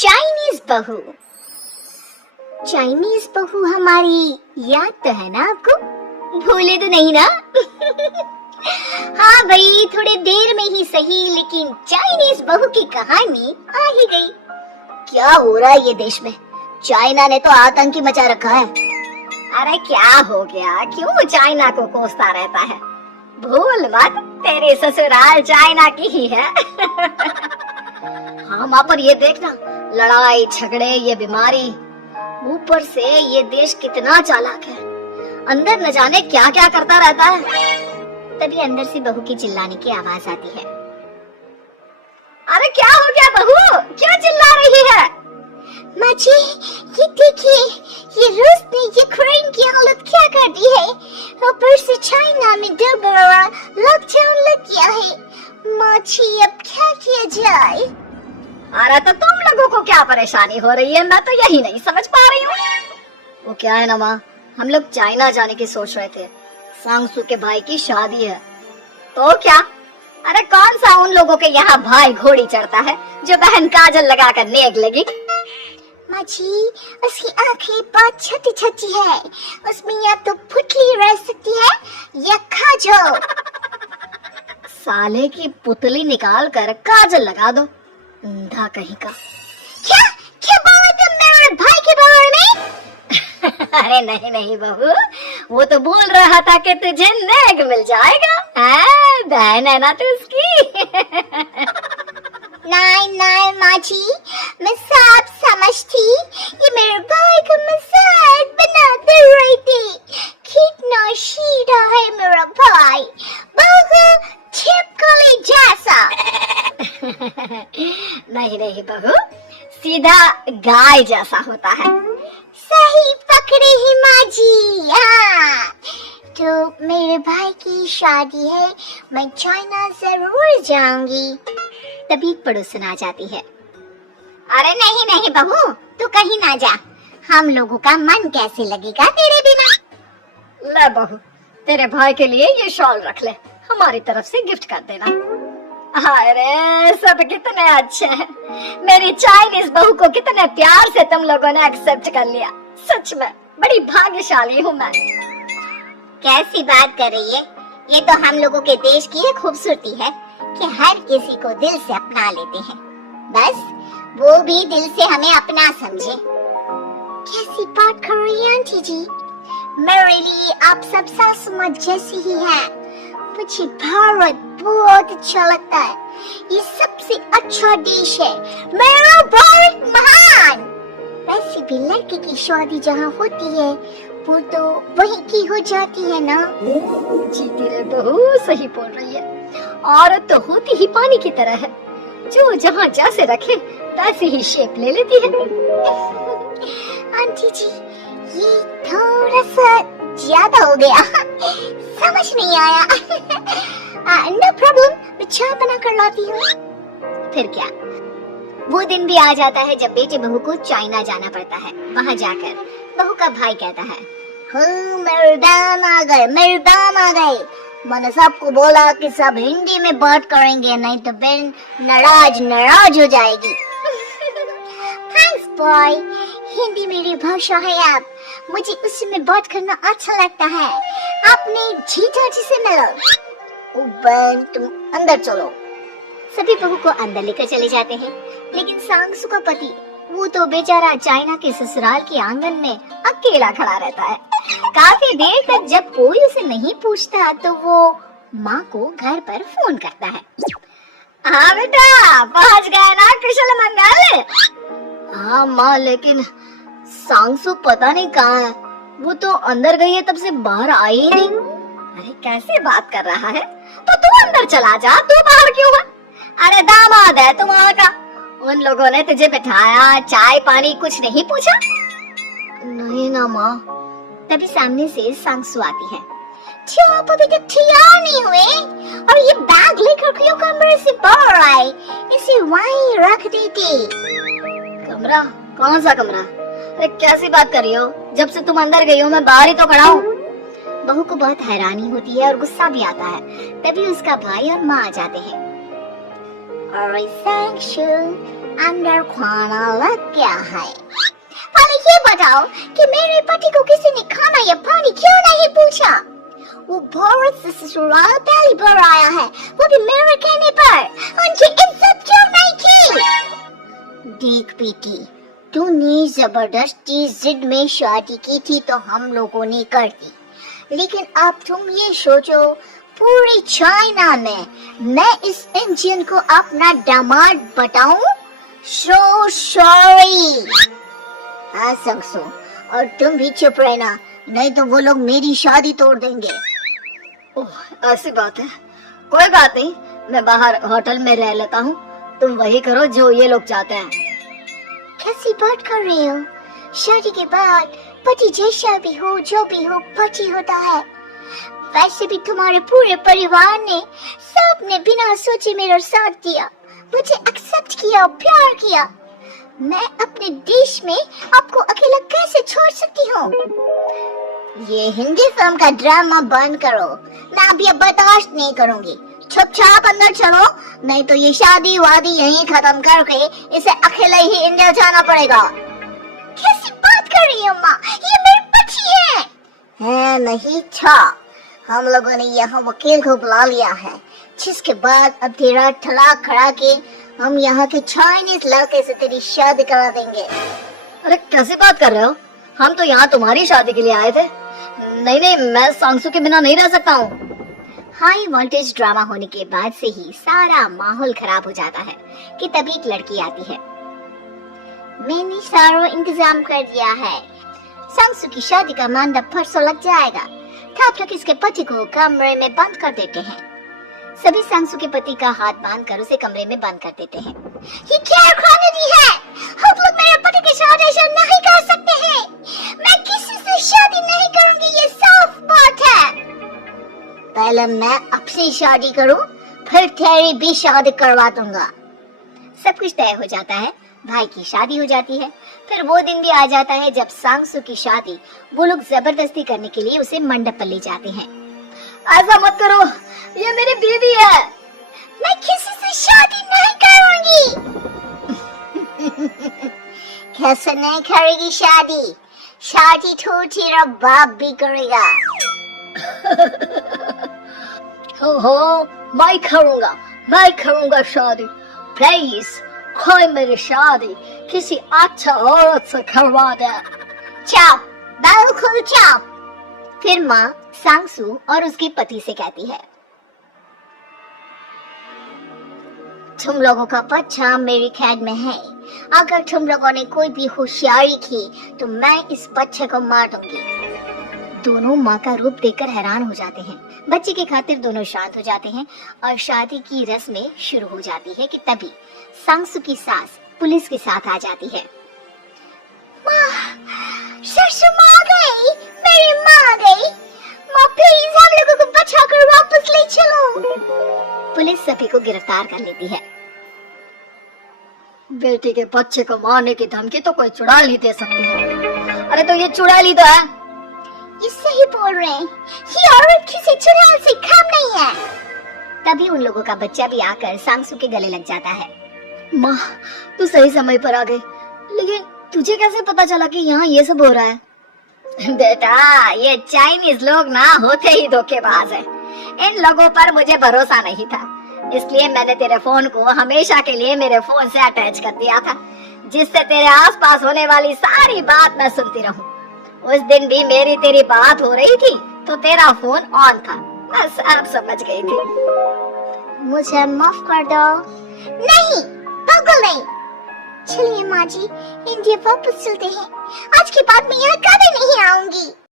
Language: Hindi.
चाइनीज बहू। चाइनीज बहू हमारी याद तो है ना आपको? भूले तो नहीं ना? हाँ भाई, थोड़ी देर में ही सही, लेकिन चाइनीज बहू की कहानी आ ही गई। क्या हो रहा है ये देश में? चाइना ने तो आतंकी मचा रखा है। अरे क्या हो गया? क्यों चाइना को कोसता रहता है? भूल मत, तेरी ससुराल चाइना की ही है। हाँ माँ, पर ये देखना, लड़ाई झगड़े, ये बीमारी, ऊपर से ये देश कितना चालाक है। अंदर न जाने क्या क्या करता रहता है। तभी अंदर से बहू की चिल्लाने की आवाज आती है। अरे क्या हो गया बहू, क्यों चिल्ला रही है? माँ जी, ये देखिए, ये रूस ने यूक्रेन की हालत क्या कर दी है। ऊपर से चाइना में 2 बड़ा लॉकडाउन लग गया है। माँ जी, अब क्या किया जाए? अरे तो तुम लोगों को क्या परेशानी हो रही है, मैं तो यही नहीं समझ पा रही हूँ। वो क्या है ना माँ, हम लोग चाइना जाने की सोच रहे थे। सांगसू के भाई की शादी है। तो क्या? अरे कौन सा उन लोगों के यहाँ भाई घोड़ी चढ़ता है जो बहन काजल लगाकर नेक लगी? माँ जी, उसकी आंखें बहुत छोटी छोटी है, उसमें या तो पुतली रह सकती है या काजल। साले की पुतली निकाल कर काजल लगा दो, अंधा कहीं का। क्या क्या बोला तुम मेरे भाई के बारे में? अरे नहीं नहीं बहू, वो तो बोल रहा था कि तुझे नेक मिल जाएगा। बहन है ना तू उसकी। नहीं नहीं माँ जी, मैं सब समझती, ये मेरे भाई का मजाक बनाते रही थी। कितना सीधा है मेरा भाई, बहुत छिपकली जैसा। नहीं नहीं बहू, सीधा गाय जैसा होता है। सही पकड़ी ही माँ जी। हाँ, तो मेरे भाई की शादी है, मैं चाइना जरूर जाऊंगी। तभी पड़ोसन आ जाती है। अरे नहीं नहीं बहू, तू कहीं ना जा, हम लोगों का मन कैसे लगेगा तेरे बिना। ले बहू, तेरे भाई के लिए ये शॉल रख ले, हमारी तरफ से गिफ्ट कर देना। अरे सब कितने अच्छे हैं। मेरी चाइनीज बहू को कितने प्यार से तुम लोगों ने एक्सेप्ट कर लिया। सच में बड़ी भाग्यशाली हूँ मैं। कैसी बात कर रही है? ये तो हम लोगों के देश की एक खूबसूरती है कि हर किसी को दिल से अपना लेते हैं, बस वो भी दिल से हमें अपना समझे। कैसी बात कर रही है आंटी जी? मेरे लिए आप सब सासू जैसी ही हैं। मुझे भारत बहुत अच्छा लगता है, ये सबसे अच्छा देश है। मेरा भारत महान। वैसे भी लड़के की शादी जहाँ होती है वो तो वहीं की हो जाती है ना। जी तेरे बहू सही बोल रही है। औरत तो होती ही पानी की तरह है, जो जहाँ जैसे रखे वैसे ही शेप ले लेती है। आंटी जी, ये थोड़ा सा ज्यादा हो गया, समझ नहीं आया। नो प्रॉब्लम, मैं चाय बना कर लाती हूँ। फिर क्या, वो दिन भी आ जाता है जब बेटे बहू को चाइना जाना पड़ता है। वहाँ जाकर बहू का भाई कहता है, हाँ मेरे दाम आ गए, मेरे दाम आ गए। मैंने सबको बोला कि सब हिंदी में बात करेंगे, नहीं तो बहन नाराज हो जाएगी। थैंक्स बॉय, हिंदी मेरी भाषा है। अब मुझे उसी में बात करना अच्छा लगता है। आपने जीजा जी से मिलो। ओ बहन, तुम अंदर चलो। सभी बहू को अंदर लेकर चले जाते हैं, लेकिन सांगसू का पति, वो तो बेचारा चाइना के ससुराल के आंगन में अकेला खड़ा रहता है। काफी देर तक जब कोई उसे नहीं पूछता तो वो माँ को घर पर फोन करता है। हाँ बेटा, पहुँच गए ना कुशल मंगल? हाँ माँ, लेकिन सांगसू पता नहीं कहाँ है, वो तो अंदर गई है तब से बाहर आई ही नहीं। अरे कैसे बात कर रहा है? तो तू अंदर चला जा, तू बाहर क्यों है? अरे दामाद है तुम वहाँ का, उन लोगों ने तुझे बिठाया, चाय पानी कुछ नहीं पूछा? नहीं ना माँ। तभी सामने से सांगसू आती है। क्यों आप अभी तक तैयार नहीं हुए? और ये बैग लेकर क्यों कमरे से बाहर आए? इसे वहीं रख देते। कमरा? कौन सा कमरा? अरे कैसी बात कर रही हो? जब से तुम अंदर गई हो मैं बाहर ही तो खड़ा हूँ। बहू को बहुत हैरानी होती है और गुस्सा भी आता है। तभी उसका भाई और माँ आ जाते हैं। अरे सांगसू, अंदर खाना लग गया है। पहले ये बताओ कि मेरे पति को किसी ने खाना या पानी क्यों नहीं पूछा? वो भारत से ससुराल पहली बार आया है, वो भी मेरे कहने पर। उनकी इज्जत क्यों नहीं की? देख बेटी, तूने जबरदस्ती जिद में शादी की थी तो हम लोगों ने कर दी, लेकिन अब तुम ये सोचो, पूरे चाइना में मैं इस इंडियन को अपना दामाद बताऊं? So sorry। हाँ संगसू, और तुम भी चुप रहना, नहीं तो वो लोग मेरी शादी तोड़ देंगे। ओह, ऐसी बात है। कोई बात नहीं, मैं बाहर होटल में रह लेता हूँ, तुम वही करो जो ये लोग चाहते हैं। कैसी बात कर रहे हो? शादी के बाद पति जैसा भी हो, जो भी हो, पति होता है। वैसे भी तुम्हारे पूरे परिवार ने सबने बिना सोचे मेरा साथ दिया, मुझे एक्सेप्ट किया, प्यार किया। मैं अपने देश में आपको अकेला कैसे छोड़ सकती हूँ? ये हिंदी फिल्म का ड्रामा बंद करो, मैं अब ये बर्दाश्त नहीं करूँगी। चुपचाप अंदर चलो, नहीं तो ये शादी वादी यहीं खत्म करके इसे अकेले ही इंडिया जाना पड़ेगा। कैसी बात कर रही हो माँ? ये मेरे पति है नहीं था। हम लोगों ने यहाँ वकील को बुला लिया है, जिसके बाद अब तेरा तलाक करा के हम यहाँ के चाइनीज लड़के से तेरी शादी करा देंगे। अरे कैसी बात कर रहे हो? हम तो यहाँ तुम्हारी शादी के लिए आए थे। नहीं नहीं, मैं सांसू के बिना नहीं रह सकता हूँ। हाई वोल्टेज ड्रामा होने के बाद से ही सारा माहौल खराब हो जाता है कि तभी एक लड़की आती है। मैंने सारा इंतजाम कर दिया है, सांसू की शादी का मंडप परसों लग जाएगा। तब तक इसके पति को कमरे में बंद कर देते हैं। सभी सांसू के पति का हाथ बांध कर उसे कमरे में बंद कर देते हैं। ये क्या खानदानी है? हम लोग मेरे पति के साथ ऐसा नहीं कर सकते हैं। मैं किसी से शादी नहीं करूंगी, ये साफ बात है। पहले मैं अपनी शादी करूं, फिर तेरी भी शादी करवा दूंगा। सब कुछ तय हो जाता है, भाई की शादी हो जाती है। फिर वो दिन भी आ जाता है जब सांसू की शादी वो लोग जबरदस्ती करने के लिए उसे मंडप पर ले जाते हैं। ऐसा मत करो, ये मेरी बीवी है। मैं किसी से शादी नहीं करूंगी। कैसे नहीं करेगी शादी? शादी तो तेरा बाप भी करेगा। हो, मैं करूंगा शादी। प्लीज कोई मेरी शादी किसी अच्छा औरत से करवा दे। चाओ, बिल्कुल चाओ। फिर माँ सांसू और उसके पति से कहती है, तुम लोगों का बच्चा मेरी कैद में है। अगर तुम लोगों ने कोई भी होशियारी की तो मैं इस बच्चे को मार दूंगी। दोनों माँ का रूप देखकर हैरान हो जाते हैं। बच्चे की खातिर दोनों शांत हो जाते हैं और शादी की रस्में शुरू हो जाती है कि तभी सांसू की सास पुलिस के साथ आ जाती है। ससुर माँ आ गई, मेरी माँ आ गई। माँ प्लीज हम लोगों को बचाकर वापस ले चलो। पुलिस सभी को गिरफ्तार कर लेती है। बेटे के बच्चे को मारने की धमकी तो कोई चुड़ैल ही दे सकती है। अरे तो ये चुड़ैल ही तो है। ये सही बोल रहे हैं, ये औरत किसी चुड़ैल से कम नहीं है। तभी उन लोगों का बच्चा भी आकर सांसू के गले लग जाता है। माँ, तू सही समय पर आ गई, लेकिन तुझे कैसे पता चला कि यहाँ ये सब हो रहा है? बेटा, ये चाइनीज लोग ना होते ही धोखेबाज है। इन लोगों पर मुझे भरोसा नहीं था, इसलिए मैंने तेरे फोन को हमेशा के लिए मेरे फोन से अटैच कर दिया था, जिससे तेरे आसपास होने वाली सारी बात मैं सुनती रहूं। उस दिन भी मेरी तेरी बात हो रही थी तो तेरा फोन ऑन था, मैं सब समझ गई थी। मुझे माफ कर दो। नहीं, बिल्कुल नहीं। चलिए माँ जी, इंडिया वापस चलते हैं। आज के बाद मैं यहाँ कभी नहीं आऊंगी।